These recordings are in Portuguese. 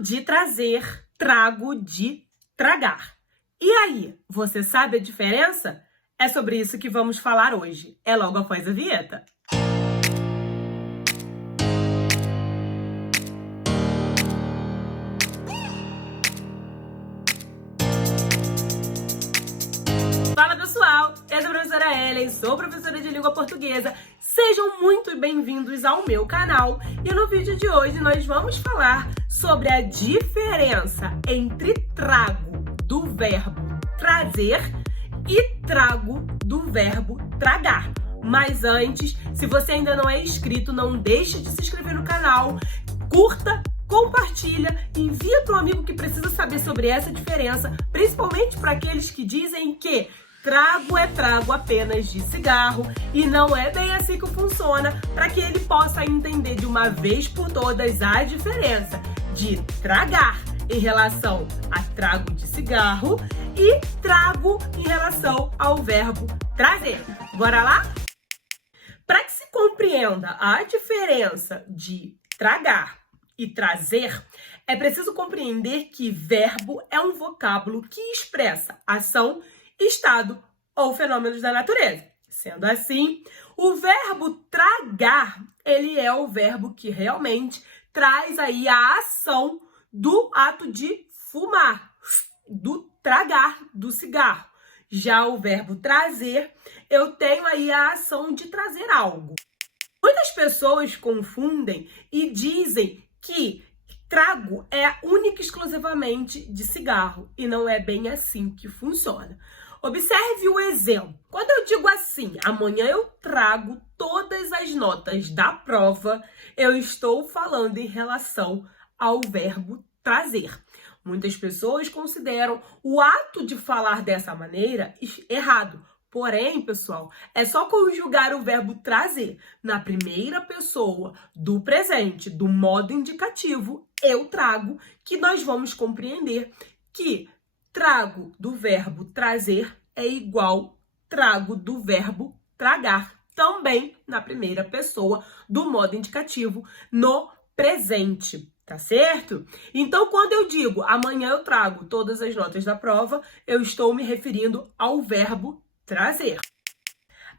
de trazer, trago de tragar. E aí, você sabe a diferença? É sobre isso que vamos falar hoje. É logo após a vinheta. Fala pessoal, eu sou a professora Ellen, sou professora de língua portuguesa. Sejam muito bem-vindos ao meu canal. E no vídeo de hoje nós vamos falar sobre a diferença entre trago do verbo trazer e trago do verbo tragar. Mas antes, se você ainda não é inscrito, não deixe de se inscrever no canal, curta, compartilha, envia para um amigo que precisa saber sobre essa diferença, principalmente para aqueles que dizem que trago é trago apenas de cigarro e não é bem assim que funciona, para que ele possa entender de uma vez por todas a diferença de tragar em relação a trago de cigarro e trago em relação ao verbo trazer. Bora lá? Para que se compreenda a diferença de tragar e trazer, é preciso compreender que verbo é um vocábulo que expressa ação, estado ou fenômenos da natureza. Sendo assim, o verbo tragar, ele é o verbo que realmente traz aí a ação do ato de fumar, do tragar do cigarro. Já o verbo trazer, eu tenho aí a ação de trazer algo. Muitas pessoas confundem e dizem que trago é única e exclusivamente de cigarro, e não é bem assim que funciona. Observe o exemplo. Quando eu digo assim, amanhã eu trago todas as notas da prova, eu estou falando em relação ao verbo trazer. Muitas pessoas consideram o ato de falar dessa maneira errado. Porém, pessoal, é só conjugar o verbo trazer na primeira pessoa do presente, do modo indicativo, eu trago, que nós vamos compreender que trago do verbo trazer é igual trago do verbo tragar, também na primeira pessoa do modo indicativo no presente. Tá certo? Então, quando eu digo amanhã eu trago todas as notas da prova, eu estou me referindo ao verbo trazer.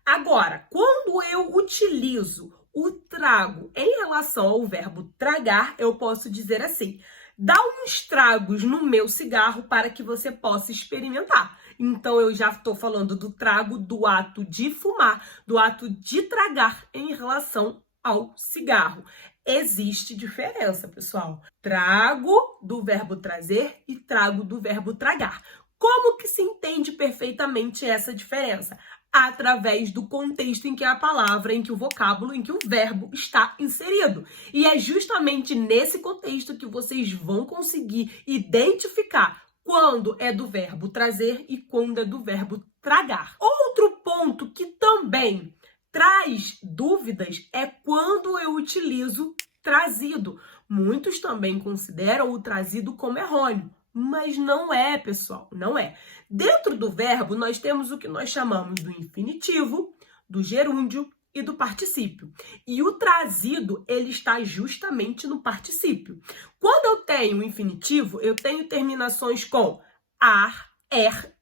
Agora, quando eu utilizo o trago em relação ao verbo tragar, eu posso dizer assim: dá uns tragos no meu cigarro para que você possa experimentar. Então, eu já estou falando do trago, do ato de fumar, do ato de tragar em relação ao cigarro. Existe diferença, pessoal. Trago do verbo trazer e trago do verbo tragar. Como que se entende perfeitamente essa diferença? Através do contexto em que a palavra, em que o vocábulo, em que o verbo está inserido. E é justamente nesse contexto que vocês vão conseguir identificar quando é do verbo trazer e quando é do verbo tragar. Outro ponto que também traz dúvidas é quando eu utilizo trazido. Muitos também consideram o trazido como errôneo, mas não é, pessoal, não é. Dentro do verbo, nós temos o que nós chamamos do infinitivo, do gerúndio e do particípio. E o trazido, ele está justamente no particípio. Quando eu tenho o infinitivo, eu tenho terminações com ar,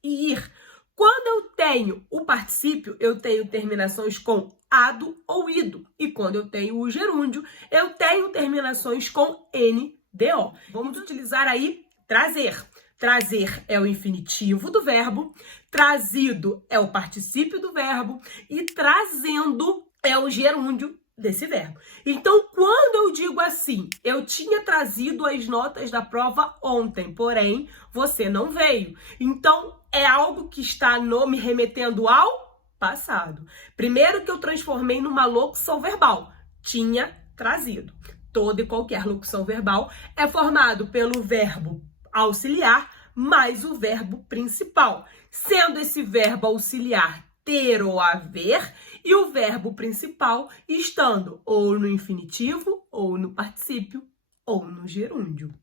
e ir. Quando eu tenho o particípio, eu tenho terminações com ado ou ido. E quando eu tenho o gerúndio, eu tenho terminações com NDO. Vamos utilizar aí trazer. Trazer é o infinitivo do verbo, trazido é o particípio do verbo e trazendo é o gerúndio desse verbo. Então, quando eu digo assim, eu tinha trazido as notas da prova ontem, porém, você não veio. Então, é algo que está me remetendo ao passado. Primeiro que eu transformei numa locução verbal. Tinha trazido. Toda e qualquer locução verbal é formado pelo verbo auxiliar mais o verbo principal. Sendo esse verbo auxiliar ter ou haver, e o verbo principal estando ou no infinitivo, ou no particípio, ou no gerúndio.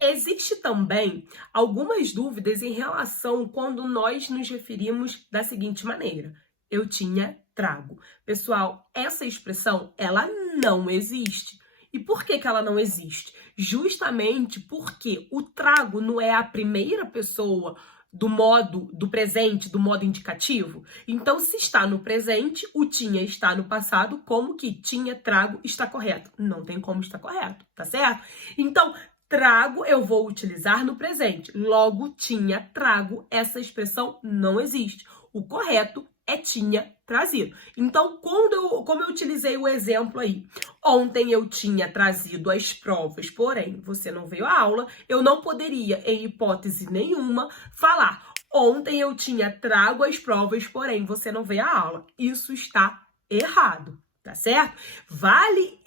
Existe também algumas dúvidas em relação quando nós nos referimos da seguinte maneira: eu tinha trago. Pessoal, essa expressão, ela não existe. E por que que ela não existe? Justamente porque o trago não é a primeira pessoa do presente, do modo indicativo. Então, se está no presente, o tinha está no passado, como que tinha, trago, está correto? Não tem como estar correto, tá certo? Então, trago eu vou utilizar no presente. Logo, tinha, trago, essa expressão não existe. O correto é tinha trazido. Então, como eu utilizei o exemplo aí, ontem eu tinha trazido as provas, porém, você não veio à aula, eu não poderia, em hipótese nenhuma, falar, ontem eu tinha trago as provas, porém, você não veio à aula. Isso está errado, tá certo? Vale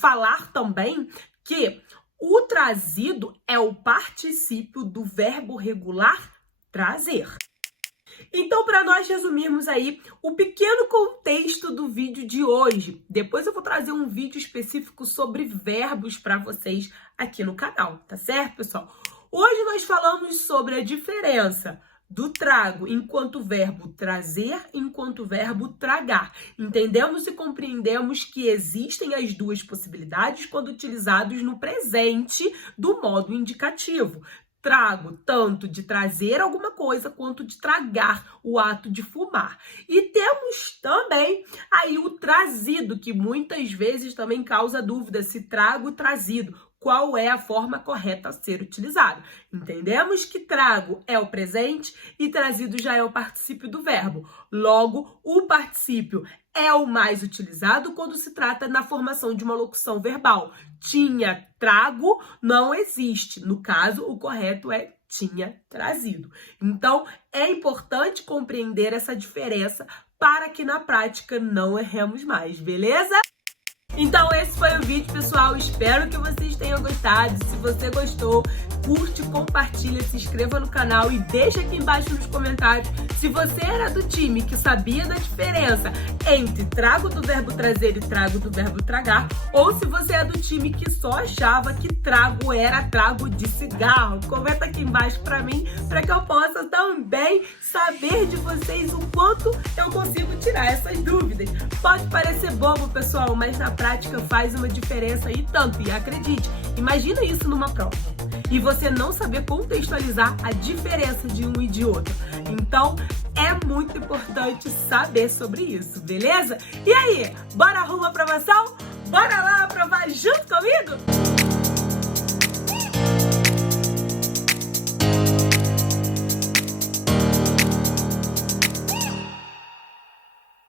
falar também que o trazido é o particípio do verbo regular trazer. Então, para nós resumirmos aí o pequeno contexto do vídeo de hoje, depois eu vou trazer um vídeo específico sobre verbos para vocês aqui no canal, tá certo, pessoal? Hoje nós falamos sobre a diferença do trago enquanto verbo trazer, enquanto verbo tragar. Entendemos e compreendemos que existem as duas possibilidades quando utilizados no presente do modo indicativo. Trago, tanto de trazer alguma coisa, quanto de tragar, o ato de fumar. E temos também aí o trazido, que muitas vezes também causa dúvida se trago ou trazido. Qual é a forma correta a ser utilizada? Entendemos que trago é o presente e trazido já é o particípio do verbo. Logo, o particípio é o mais utilizado quando se trata na formação de uma locução verbal. Tinha, trago, não existe. No caso, o correto é tinha trazido. Então, é importante compreender essa diferença para que na prática não erremos mais, beleza? Então esse foi o vídeo, pessoal. Espero que vocês tenham gostado. Se você gostou, curte, compartilha, se inscreva no canal e deixa aqui embaixo nos comentários se você era do time que sabia da diferença entre trago do verbo trazer e trago do verbo tragar, ou se você é do time que só achava que trago era trago de cigarro. Comenta aqui embaixo pra mim, para que eu possa também saber de vocês o quanto eu consigo tirar essas dúvidas. Pode parecer bobo, pessoal, mas na prática faz uma diferença e tanto. E acredite, imagina isso numa prova e você não saber contextualizar a diferença de um e de outro. Então, é muito importante saber sobre isso, beleza? E aí, bora rumo à aprovação? Bora lá aprovar junto comigo?